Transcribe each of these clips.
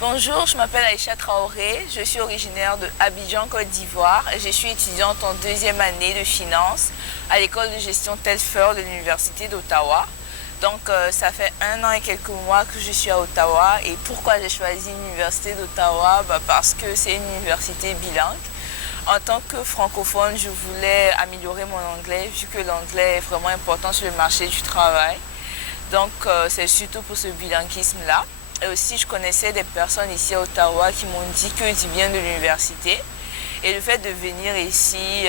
Bonjour, je m'appelle Aïcha Traoré, je suis originaire de Abidjan, Côte d'Ivoire et je suis étudiante en deuxième année de finance à l'école de gestion Telfer de l'Université d'Ottawa. Donc ça fait 1 an et quelques mois que je suis à Ottawa et pourquoi j'ai choisi l'Université d'Ottawa? Parce que c'est une université bilingue. En tant que francophone, je voulais améliorer mon anglais vu que l'anglais est vraiment important sur le marché du travail. Donc c'est surtout pour ce bilinguisme-là. Et aussi, je connaissais des personnes ici à Ottawa qui m'ont dit que du bien de l'université. Et le fait de venir ici,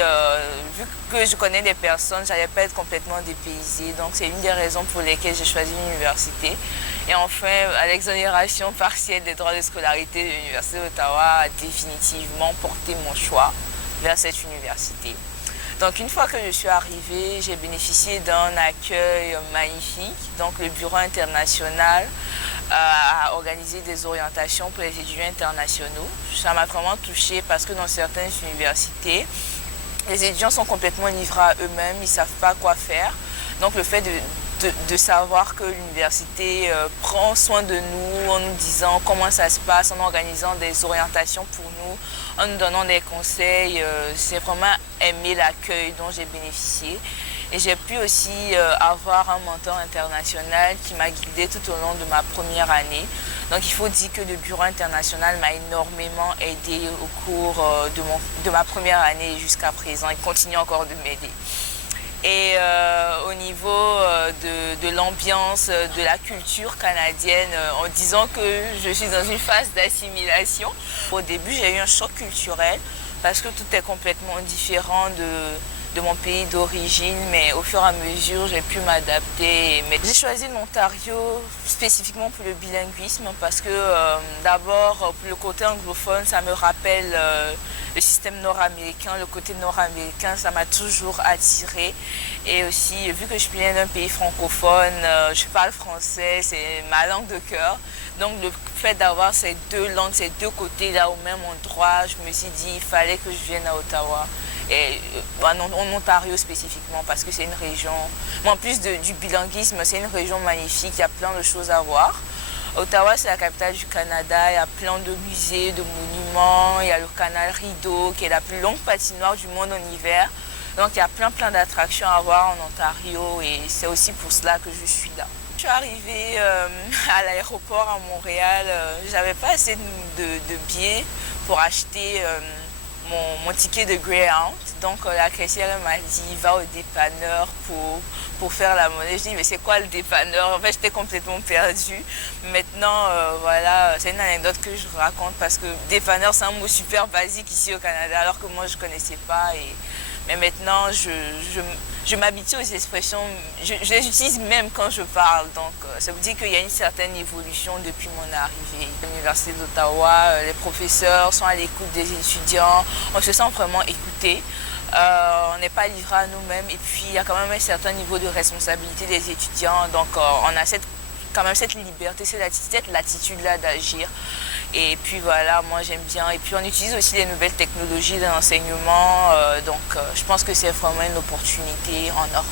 vu que je connais des personnes, j'allais pas être complètement dépaysée. Donc c'est une des raisons pour lesquelles j'ai choisi l'université. Et enfin, l'exonération partielle des droits de scolarité de l'Université d'Ottawa a définitivement porté mon choix vers cette université. Donc une fois que je suis arrivée, j'ai bénéficié d'un accueil magnifique. Donc le bureau international a organisé des orientations pour les étudiants internationaux. Ça m'a vraiment touchée parce que dans certaines universités, les étudiants sont complètement livrés à eux-mêmes, ils ne savent pas quoi faire. Donc le fait de savoir que l'université prend soin de nous en nous disant comment ça se passe, en organisant des orientations pour nous, en nous donnant des conseils, c'est vraiment aimé l'accueil dont j'ai bénéficié. Et j'ai pu aussi avoir un mentor international qui m'a guidée tout au long de ma première année. Donc il faut dire que le bureau international m'a énormément aidée au cours de ma première année jusqu'à présent. Il continue encore de m'aider. Et au niveau de l'ambiance, de la culture canadienne, en disant que je suis dans une phase d'assimilation. Au début, j'ai eu un choc culturel parce que tout est complètement différent de mon pays d'origine, mais au fur et à mesure, j'ai pu m'adapter. J'ai choisi l'Ontario spécifiquement pour le bilinguisme parce que d'abord, pour le côté anglophone, ça me rappelle le système nord-américain, le côté nord-américain, ça m'a toujours attirée. Et aussi, vu que je viens d'un pays francophone, je parle français, c'est ma langue de cœur. Donc le fait d'avoir ces deux langues, ces deux côtés là au même endroit, je me suis dit il fallait que je vienne à Ottawa. Et en Ontario spécifiquement parce que c'est une région, en plus du bilinguisme, c'est une région magnifique, il y a plein de choses à voir. Ottawa, c'est la capitale du Canada, il y a plein de musées, de monuments, il y a le canal Rideau qui est la plus longue patinoire du monde en hiver. Donc il y a plein d'attractions à voir en Ontario et c'est aussi pour cela que je suis là. Je suis arrivée à l'aéroport à Montréal, j'avais pas assez de billets pour acheter mon ticket de Greyhound. Donc la caissière m'a dit va au dépanneur pour faire la monnaie. Je dis mais c'est quoi le dépanneur? En fait j'étais complètement perdue. Maintenant voilà, c'est une anecdote que je raconte parce que dépanneur c'est un mot super basique ici au Canada alors que moi je connaissais pas. Mais maintenant je m'habitue aux expressions, je les utilise même quand je parle. Donc ça veut dire qu'il y a une certaine évolution depuis mon arrivée. À l'Université d'Ottawa, les professeurs sont à l'écoute des étudiants, on se sent vraiment écouté. On n'est pas livré à nous-mêmes et puis il y a quand même un certain niveau de responsabilité des étudiants. Donc on a quand même cette liberté, cette latitude-là d'agir. Et puis voilà, moi j'aime bien. Et puis on utilise aussi les nouvelles technologies de l'enseignement. Donc je pense que c'est vraiment une opportunité en or.